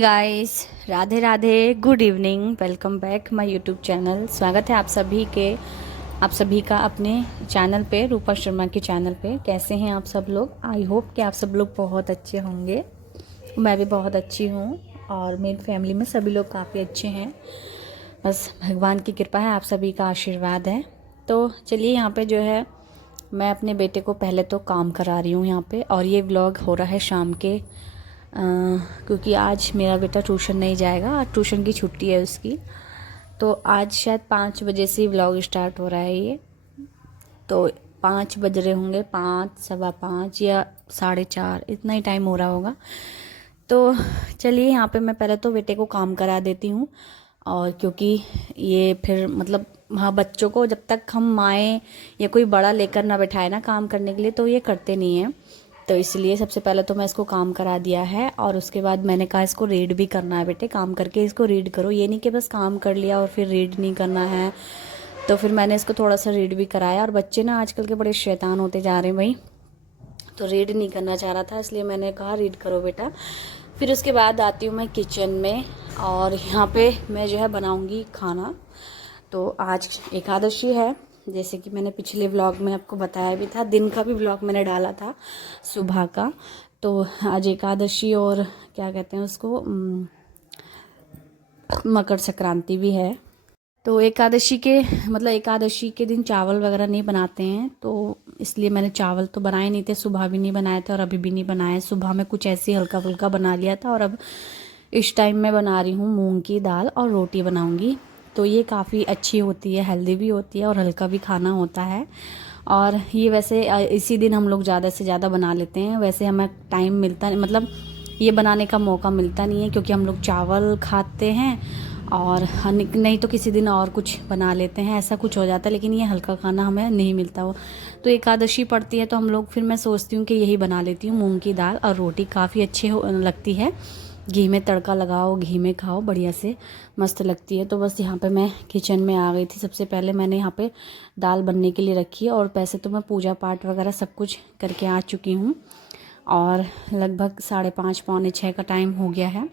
Guys, Radhe Radhe, good evening. Welcome back my YouTube channel. स्वागत है आप सभी का अपने चैनल पे, रूपा शर्मा के चैनल पे। कैसे हैं आप सब लोग? आई होप कि आप सब लोग बहुत अच्छे होंगे। मैं भी बहुत अच्छी हूँ और मेरी फैमिली में सभी लोग काफ़ी अच्छे हैं। बस भगवान की कृपा है, आप सभी का आशीर्वाद है। तो चलिए, यहाँ पे जो है मैं अपने बेटे को पहले तो काम करा रही हूँ यहाँ पे। और ये व्लॉग हो रहा है शाम के, क्योंकि आज मेरा बेटा ट्यूशन नहीं जाएगा, आज ट्यूशन की छुट्टी है उसकी। तो आज शायद 5 बजे से ही व्लॉग स्टार्ट हो रहा है ये। तो 5 बज रहे होंगे, 5, सवा 5 या 4:30, इतना ही टाइम हो रहा होगा। तो चलिए, यहाँ पे मैं पहले तो बेटे को काम करा देती हूँ। और क्योंकि ये फिर मतलब हाँ, बच्चों को जब तक हम माएँ या कोई बड़ा लेकर ना बैठाए ना काम करने के लिए, तो ये करते नहीं हैं। तो इसलिए सबसे पहले तो मैं इसको काम करा दिया है। और उसके बाद मैंने कहा इसको रीड भी करना है, बेटे काम करके इसको रीड करो। ये नहीं कि बस काम कर लिया और फिर रीड नहीं करना है। तो फिर मैंने इसको थोड़ा सा रीड भी कराया। और बच्चे ना आजकल के बड़े शैतान होते जा रहे हैं भाई। तो रीड नहीं करना चाह रहा था, इसलिए मैंने कहा रीड करो बेटा। फिर उसके बाद आती हूँ मैं किचन में, और यहाँ पे मैं जो है बनाऊँगी खाना। तो आज एकादशी है, जैसे कि मैंने पिछले व्लॉग में आपको बताया भी था, दिन का भी व्लॉग मैंने डाला था सुबह का। तो आज एकादशी और क्या कहते हैं उसको, मकर संक्रांति भी है। तो एकादशी के दिन चावल वगैरह नहीं बनाते हैं, तो इसलिए मैंने चावल तो बनाए नहीं थे, सुबह भी नहीं बनाए थे और अभी भी नहीं बनाए। सुबह में कुछ ऐसे हल्का फुल्का बना लिया था, और अब इस टाइम मैं बना रही हूँ मूंग की दाल और रोटी बनाऊँगी। तो ये काफ़ी अच्छी होती है, हेल्दी भी होती है और हल्का भी खाना होता है। और ये वैसे इसी दिन हम लोग ज़्यादा से ज़्यादा बना लेते हैं। वैसे हमें टाइम मिलता नहीं, मतलब ये बनाने का मौका मिलता नहीं है, क्योंकि हम लोग चावल खाते हैं और नहीं तो किसी दिन और कुछ बना लेते हैं, ऐसा कुछ हो जाता है। लेकिन ये हल्का खाना हमें नहीं मिलता हो। तो एकादशी पड़ती है तो हम लोग, फिर मैं सोचती हूँ कि यही बना लेती हूँ, मूंग की दाल और रोटी। काफ़ी अच्छी लगती है, घी में तड़का लगाओ, घी में खाओ, बढ़िया से मस्त लगती है। तो बस यहाँ पे मैं किचन में आ गई थी। सबसे पहले मैंने यहाँ पे दाल बनने के लिए रखी है, और वैसे तो मैं पूजा पाठ वगैरह सब कुछ करके आ चुकी हूँ। और लगभग 5:30 पौने 6 का टाइम हो गया है।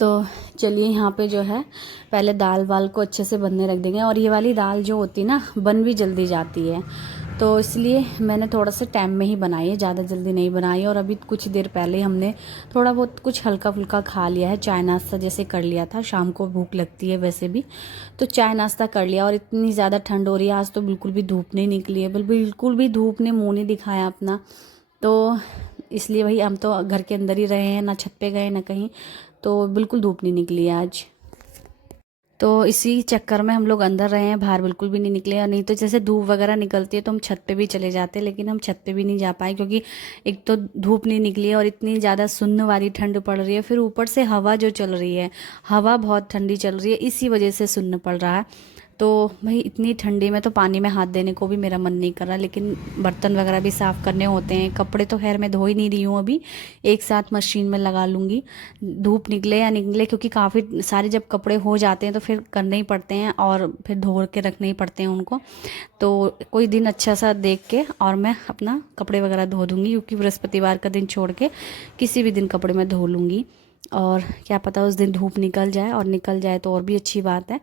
तो चलिए, यहाँ पे जो है पहले दाल वाल को अच्छे से बनने रख देंगे। और ये वाली दाल जो होती है ना, बन भी जल्दी जाती है, तो इसलिए मैंने थोड़ा सा टाइम में ही बनाई है, ज़्यादा जल्दी नहीं बनाई। और अभी कुछ देर पहले हमने थोड़ा बहुत कुछ हल्का फुल्का खा लिया है, चाय नाश्ता जैसे कर लिया था। शाम को भूख लगती है वैसे भी, तो चाय नाश्ता कर लिया। और इतनी ज़्यादा ठंड हो रही है आज, तो बिल्कुल भी धूप नहीं निकली है, बिल्कुल भी धूप ने मुँह नहीं दिखाया अपना। तो इसलिए भाई हम तो घर के अंदर ही रहे हैं, ना छत पे गए ना कहीं, तो बिल्कुल धूप नहीं निकली है आज। तो इसी चक्कर में हम लोग अंदर रहे हैं, बाहर बिल्कुल भी नहीं निकले। और नहीं तो जैसे धूप वगैरह निकलती है तो हम छत पे भी चले जाते हैं, लेकिन हम छत पे भी नहीं जा पाए, क्योंकि एक तो धूप नहीं निकली है और इतनी ज़्यादा सुन्न वाली ठंड पड़ रही है। फिर ऊपर से हवा जो चल रही है, हवा बहुत ठंडी चल रही है, इसी वजह से सुन्न पड़ रहा है। तो भाई इतनी ठंडी में तो पानी में हाथ देने को भी मेरा मन नहीं कर रहा। लेकिन बर्तन वगैरह भी साफ़ करने होते हैं, कपड़े तो खैर मैं धो ही नहीं रही हूँ अभी, एक साथ मशीन में लगा लूँगी, धूप निकले या निकले। क्योंकि काफ़ी सारे जब कपड़े हो जाते हैं तो फिर करने ही पड़ते हैं, और फिर धो के रखने ही पड़ते हैं उनको। तो कोई दिन अच्छा सा देख के और मैं अपना कपड़े वगैरह धो दूँगी, क्योंकि बृहस्पतिवार का दिन छोड़ के किसी भी दिन कपड़े मैं धो लूँगी। और क्या पता उस दिन धूप निकल जाए, और निकल जाए तो और भी अच्छी बात है।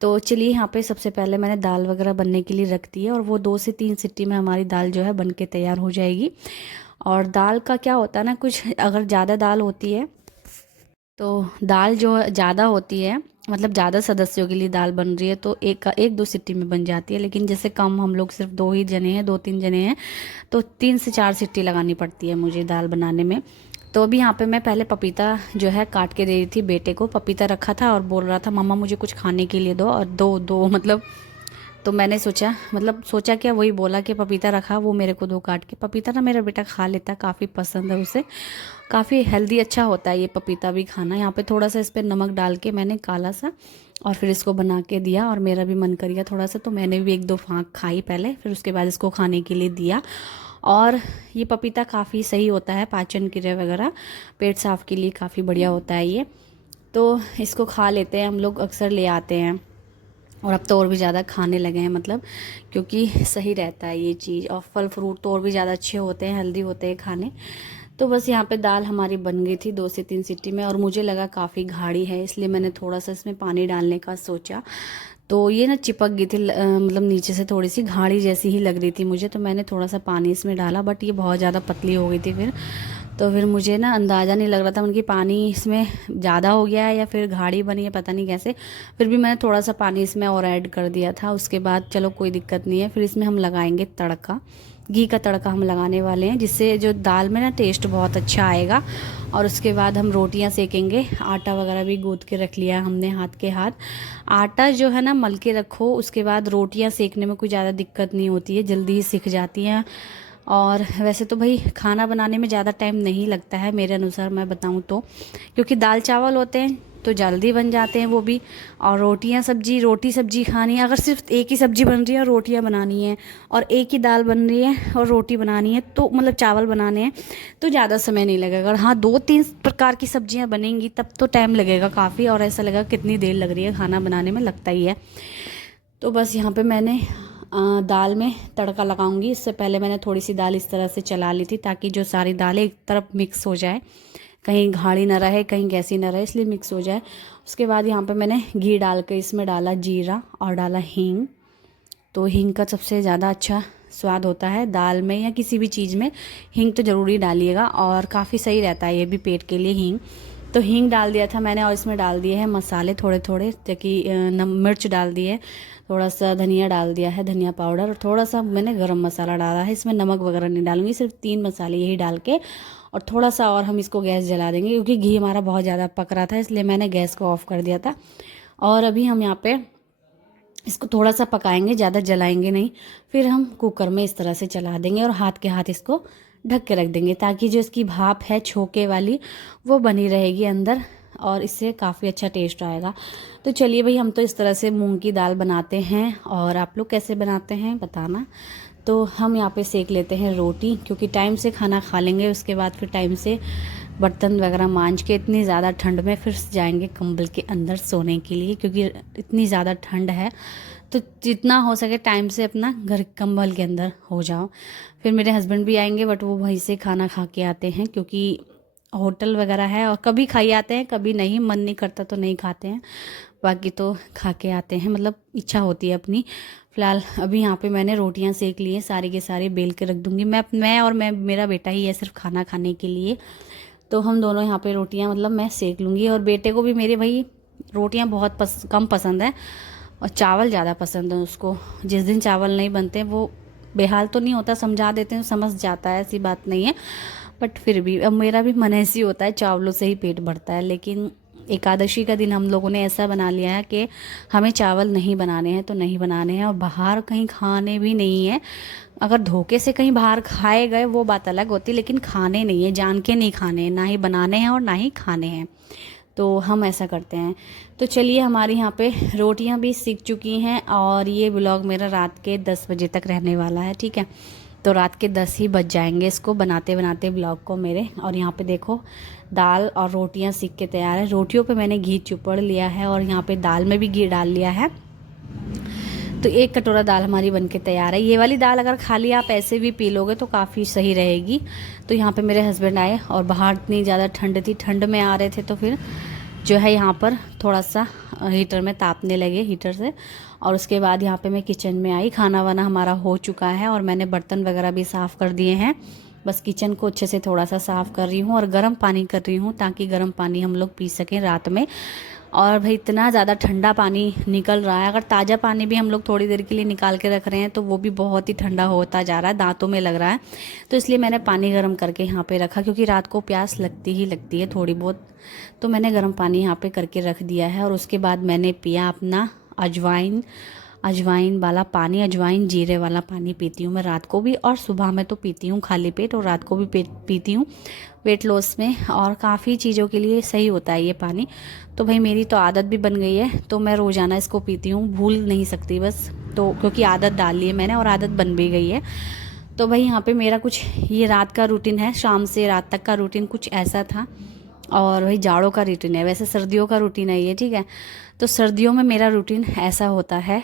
तो चलिए, यहाँ पे सबसे पहले मैंने दाल वगैरह बनने के लिए रख दी है, और वो 2 से 3 सीटी में हमारी दाल जो है बन के तैयार हो जाएगी। और दाल का क्या होता है ना, कुछ अगर ज़्यादा दाल होती है तो दाल जो ज़्यादा होती है, मतलब ज़्यादा सदस्यों के लिए दाल बन रही है, तो एक 2 सीटी में बन जाती है। लेकिन जैसे कम, हम लोग सिर्फ 2 ही जने हैं, 2-3 जने हैं, तो 3 से 4 सीटी लगानी पड़ती है मुझे दाल बनाने में। तो अभी यहाँ पे मैं पहले पपीता जो है काट के दे रही थी बेटे को। पपीता रखा था और बोल रहा था मम्मा मुझे कुछ खाने के लिए दो, और दो दो मतलब। तो मैंने सोचा क्या, वही बोला कि पपीता रखा, वो मेरे को दो काट के। पपीता ना मेरा बेटा खा लेता, काफ़ी पसंद है उसे, काफ़ी हेल्दी अच्छा होता है ये पपीता भी खाना। यहाँ पे थोड़ा सा इस पर नमक डाल के मैंने काला सा, और फिर इसको बना के दिया। और मेरा भी मन कर गया थोड़ा सा, तो मैंने भी 1-2 फाँक खाई पहले, फिर उसके बाद इसको खाने के लिए दिया। और ये पपीता काफ़ी सही होता है, पाचन क्रिया वगैरह, पेट साफ के लिए काफ़ी बढ़िया होता है ये। तो इसको खा लेते हैं हम लोग, अक्सर ले आते हैं, और अब तो और भी ज़्यादा खाने लगे हैं, मतलब क्योंकि सही रहता है ये चीज़। और फल फ्रूट तो और भी ज़्यादा अच्छे होते हैं, हेल्दी होते हैं खाने। तो बस यहाँ पे दाल हमारी बन गई थी 2 से 3 सीटी में, और मुझे लगा काफ़ी गाढ़ी है, इसलिए मैंने थोड़ा सा इसमें पानी डालने का सोचा। तो ये ना चिपक गई थी, मतलब नीचे से थोड़ी सी गाढ़ी जैसी ही लग रही थी मुझे, तो मैंने थोड़ा सा पानी इसमें डाला, बट ये बहुत ज़्यादा पतली हो गई थी फिर। तो फिर मुझे ना अंदाज़ा नहीं लग रहा था उनकी पानी इसमें ज़्यादा हो गया है या फिर गाढ़ी बनी है, पता नहीं कैसे। फिर भी मैंने थोड़ा सा पानी इसमें और ऐड कर दिया था। उसके बाद चलो कोई दिक्कत नहीं है। फिर इसमें हम लगाएंगे तड़का, घी का तड़का हम लगाने वाले हैं, जिससे जो दाल में ना टेस्ट बहुत अच्छा आएगा। और उसके बाद हम रोटियां सेकेंगे। आटा वगैरह भी गूंथ के रख लिया हमने हाथ के हाथ। आटा जो है ना मल के रखो, उसके बाद रोटियां सेकने में कोई ज़्यादा दिक्कत नहीं होती है, जल्दी ही सिक जाती हैं। और वैसे तो भाई खाना बनाने में ज़्यादा टाइम नहीं लगता है मेरे अनुसार मैं बताऊं तो, क्योंकि दाल चावल होते हैं तो जल्दी बन जाते हैं वो भी। और रोटियां सब्जी, रोटी सब्जी खानी है, अगर सिर्फ एक ही सब्जी बन रही है और रोटियां बनानी है, और एक ही दाल बन रही है और रोटी बनानी है, तो मतलब चावल बनाने हैं, तो ज़्यादा समय नहीं लगेगा। और हाँ, 2-3 प्रकार की सब्जियां बनेंगी तब तो टाइम लगेगा काफ़ी, और ऐसा लगेगा कितनी देर लग रही है, खाना बनाने में लगता ही है। तो बस यहाँ पे मैंने दाल में तड़का लगाऊंगी। इससे पहले मैंने थोड़ी सी दाल इस तरह से चला ली थी, ताकि जो सारी दालें एक तरफ मिक्स हो जाए, कहीं गाढ़ी ना रहे कहीं गैसी ना रहे, इसलिए मिक्स हो जाए। उसके बाद यहाँ पे मैंने घी डाल के इसमें डाला जीरा और डाला हींग। तो हींग का सबसे ज़्यादा अच्छा स्वाद होता है दाल में या किसी भी चीज़ में, हींग तो ज़रूरी डालिएगा, और काफ़ी सही रहता है ये भी पेट के लिए हींग। तो हींग डाल दिया था मैंने, और इसमें डाल दिए हैं मसाले थोड़े थोड़े, ताकि मिर्च डाल दी है, थोड़ा सा धनिया डाल दिया है, धनिया पाउडर, और थोड़ा सा मैंने गरम मसाला डाला है। इसमें नमक वगैरह नहीं डालूंगी, सिर्फ 3 मसाले यही डाल के, और थोड़ा सा और हम इसको गैस जला देंगे, क्योंकि घी हमारा बहुत ज़्यादा पक रहा था, इसलिए मैंने गैस को ऑफ कर दिया था। और अभी हम यहाँ पे इसको थोड़ा सा पकाएंगे, ज़्यादा जलाएंगे नहीं। फिर हम कुकर में इस तरह से चला देंगे और हाथ के हाथ इसको ढक के रख देंगे, ताकि जो इसकी भाप है छोके वाली वो बनी रहेगी अंदर, और इससे काफ़ी अच्छा टेस्ट आएगा। तो चलिए भाई, हम तो इस तरह से मूंग की दाल बनाते हैं, और आप लोग कैसे बनाते हैं बताना। तो हम यहाँ पे सेक लेते हैं रोटी, क्योंकि टाइम से खाना खा लेंगे, उसके बाद फिर टाइम से बर्तन वगैरह मांज के, इतनी ज़्यादा ठंड में फिर जाएंगे कंबल के अंदर सोने के लिए, क्योंकि इतनी ज़्यादा ठंड है। तो जितना हो सके टाइम से अपना घर कंबल के अंदर हो जाओ। फिर मेरे हस्बैंड भी आएंगे, बट वो वहीं से खाना खा के आते हैं, क्योंकि होटल वगैरह है, और कभी खाई आते हैं, कभी नहीं, मन नहीं करता तो नहीं खाते हैं, बाकी तो खा के आते हैं, मतलब इच्छा होती है अपनी। फ़िलहाल अभी यहाँ पे मैंने रोटियां सेक ली हैं, सारी के सारी बेल के रख दूँगी। मैं और मेरा बेटा ही है सिर्फ खाना खाने के लिए, तो हम दोनों यहाँ पे रोटियां मतलब मैं सेक लूँगी। और बेटे को भी मेरे भाई रोटियां बहुत कम पसंद है, और चावल ज़्यादा पसंद है उसको। जिस दिन चावल नहीं बनते वो बेहाल तो नहीं होता, समझा देते हैं समझ जाता है, ऐसी बात नहीं है, बट फिर भी अब मेरा भी मन ऐसी होता है, चावलों से ही पेट भरता है। लेकिन एकादशी का दिन हम लोगों ने ऐसा बना लिया है कि हमें चावल नहीं बनाने हैं तो नहीं बनाने हैं, और बाहर कहीं खाने भी नहीं है। अगर धोखे से कहीं बाहर खाए गए वो बात अलग होती, लेकिन खाने नहीं है, जान के नहीं खाने हैं, ना ही बनाने हैं और ना ही खाने हैं। तो हम ऐसा करते हैं। तो चलिए, हमारे यहाँ पे रोटियां भी सीख चुकी हैं, और ये ब्लॉग मेरा रात के 10 बजे तक रहने वाला है, ठीक है। तो रात के 10 ही बज जाएंगे इसको बनाते बनाते ब्लॉग को मेरे। और यहाँ पे देखो, दाल और रोटियां सीख के तैयार है। रोटियों पे मैंने घी चुपड़ लिया है, और यहाँ पे दाल में भी घी डाल लिया है। तो 1 कटोरा दाल हमारी बनके तैयार है। ये वाली दाल अगर खाली आप ऐसे भी पी लोगे तो काफ़ी सही रहेगी। तो यहाँ पे मेरे हस्बैंड आए, और बाहर इतनी ज़्यादा ठंड थी, ठंड में आ रहे थे, तो फिर जो है यहाँ पर थोड़ा सा हीटर में तापने लगे हीटर से। और उसके बाद यहाँ पे मैं किचन में आई, खाना वाना हमारा हो चुका है, और मैंने बर्तन वगैरह भी साफ़ कर दिए हैं। बस किचन को अच्छे से थोड़ा सा साफ़ कर रही हूँ, और गर्म पानी कर रही हूँ, ताकि गर्म पानी हम लोग पी सकें रात में। और भाई इतना ज़्यादा ठंडा पानी निकल रहा है, अगर ताज़ा पानी भी हम लोग थोड़ी देर के लिए निकाल के रख रहे हैं तो वो भी बहुत ही ठंडा होता जा रहा है, दांतों में लग रहा है। तो इसलिए मैंने पानी गर्म करके यहाँ पे रखा, क्योंकि रात को प्यास लगती ही लगती है थोड़ी बहुत। तो मैंने गर्म पानी यहाँ पे करके रख दिया है, और उसके बाद मैंने पिया अपना अजवाइन वाला पानी। अजवाइन जीरे वाला पानी पीती हूँ मैं रात को भी, और सुबह में तो पीती हूँ खाली पेट, और रात को भी पीती हूँ वेट लॉस में, और काफ़ी चीज़ों के लिए सही होता है ये पानी। तो भाई मेरी तो आदत भी बन गई है, तो मैं रोज़ाना इसको पीती हूँ, भूल नहीं सकती बस। तो क्योंकि आदत डाल ली है मैंने, और आदत बन भी गई है। तो भाई यहाँ पे मेरा कुछ ये रात का रूटीन है, शाम से रात तक का रूटीन कुछ ऐसा था। और वही जाड़ों का रूटीन है, वैसे सर्दियों का रूटीन है ये, ठीक है। तो सर्दियों में मेरा रूटीन ऐसा होता है,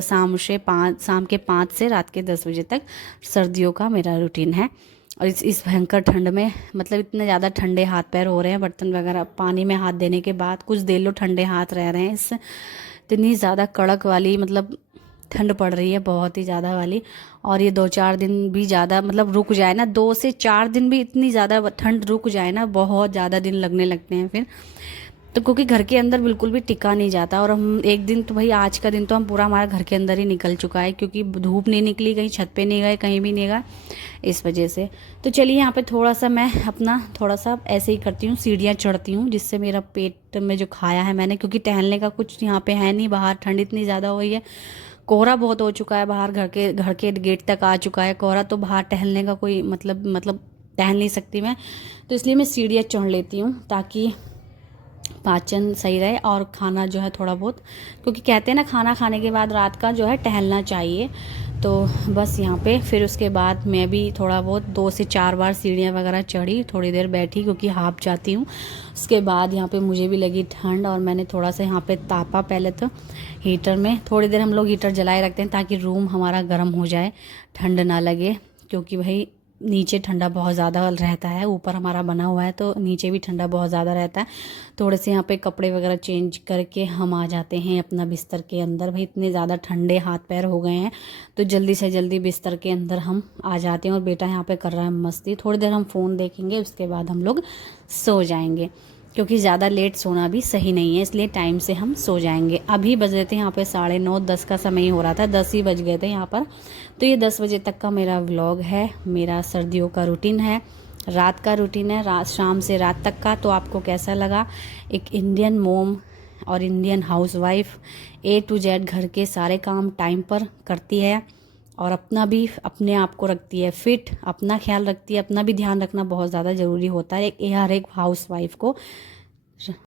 शाम के 5 से रात के 10 बजे तक सर्दियों का मेरा रूटीन है। और इस भयंकर ठंड में, मतलब इतने ज़्यादा ठंडे हाथ पैर हो रहे हैं, बर्तन वगैरह पानी में हाथ देने के बाद कुछ देर लो ठंडे हाथ रह रहे हैं। इससे इतनी ज़्यादा कड़क वाली मतलब ठंड पड़ रही है, बहुत ही ज़्यादा वाली। और ये 2-4 दिन भी ज़्यादा मतलब रुक जाए ना, 2 से 4 दिन भी इतनी ज़्यादा ठंड रुक जाए ना, बहुत ज़्यादा दिन लगने लगते हैं फिर तो, क्योंकि घर के अंदर बिल्कुल भी टिका नहीं जाता। और हम एक दिन तो भाई, आज का दिन तो हम पूरा हमारा घर के अंदर ही निकल चुका है, क्योंकि धूप नहीं निकली, कहीं छत पे नहीं गए, कहीं भी नहीं गए इस वजह से। तो चलिए यहाँ पे थोड़ा सा मैं अपना थोड़ा सा ऐसे ही करती हूँ, सीढ़ियाँ चढ़ती हूँ, जिससे मेरा पेट में जो खाया है मैंने, क्योंकि टहलने का कुछ यहाँ पे है नहीं, बाहर ठंड इतनी ज़्यादा हुई है, कोहरा बहुत हो चुका है बाहर, घर के गेट तक आ चुका है कोहरा, तो बाहर टहलने का कोई मतलब टहल नहीं सकती मैं। तो इसलिए मैं सीढ़ियाँ चढ़ लेती हूँ, ताकि पाचन सही रहे और खाना जो है थोड़ा बहुत, क्योंकि कहते हैं ना खाना खाने के बाद रात का जो है टहलना चाहिए। तो बस यहाँ पे फिर उसके बाद मैं भी थोड़ा बहुत 2 से 4 बार सीढ़ियाँ वगैरह चढ़ी, थोड़ी देर बैठी क्योंकि हाँप जाती हूँ। उसके बाद यहाँ पे मुझे भी लगी ठंड, और मैंने थोड़ा सा यहाँ पे तापा पहले तो हीटर में। थोड़ी देर हम लोग हीटर जलाए रखते हैं ताकि रूम हमारा गर्म हो जाए, ठंड ना लगे, क्योंकि भाई नीचे ठंडा बहुत ज़्यादा रहता है, ऊपर हमारा बना हुआ है तो नीचे भी ठंडा बहुत ज़्यादा रहता है। थोड़े से यहाँ पे कपड़े वगैरह चेंज करके हम आ जाते हैं अपना बिस्तर के अंदर। भाई इतने ज़्यादा ठंडे हाथ पैर हो गए हैं, तो जल्दी से जल्दी बिस्तर के अंदर हम आ जाते हैं। और बेटा यहाँ पे कर रहा है मस्ती, थोड़ी देर हम फ़ोन देखेंगे, उसके बाद हम लोग सो जाएंगे, क्योंकि ज़्यादा लेट सोना भी सही नहीं है, इसलिए टाइम से हम सो जाएंगे। अभी बज रहे थे यहाँ पे 9:30-10 का समय ही हो रहा था, 10 ही बज गए थे यहाँ पर। तो ये 10 बजे तक का मेरा व्लॉग है, मेरा सर्दियों का रूटीन है, रात का रूटीन है, रात शाम से रात तक का। तो आपको कैसा लगा? एक इंडियन मोम और Indian housewife A to Z घर के सारे काम टाइम पर करती है, और अपना भी अपने आप को रखती है फिट, अपना ख्याल रखती है, अपना भी ध्यान रखना बहुत ज़्यादा ज़रूरी होता है हर एक हाउसवाइफ को।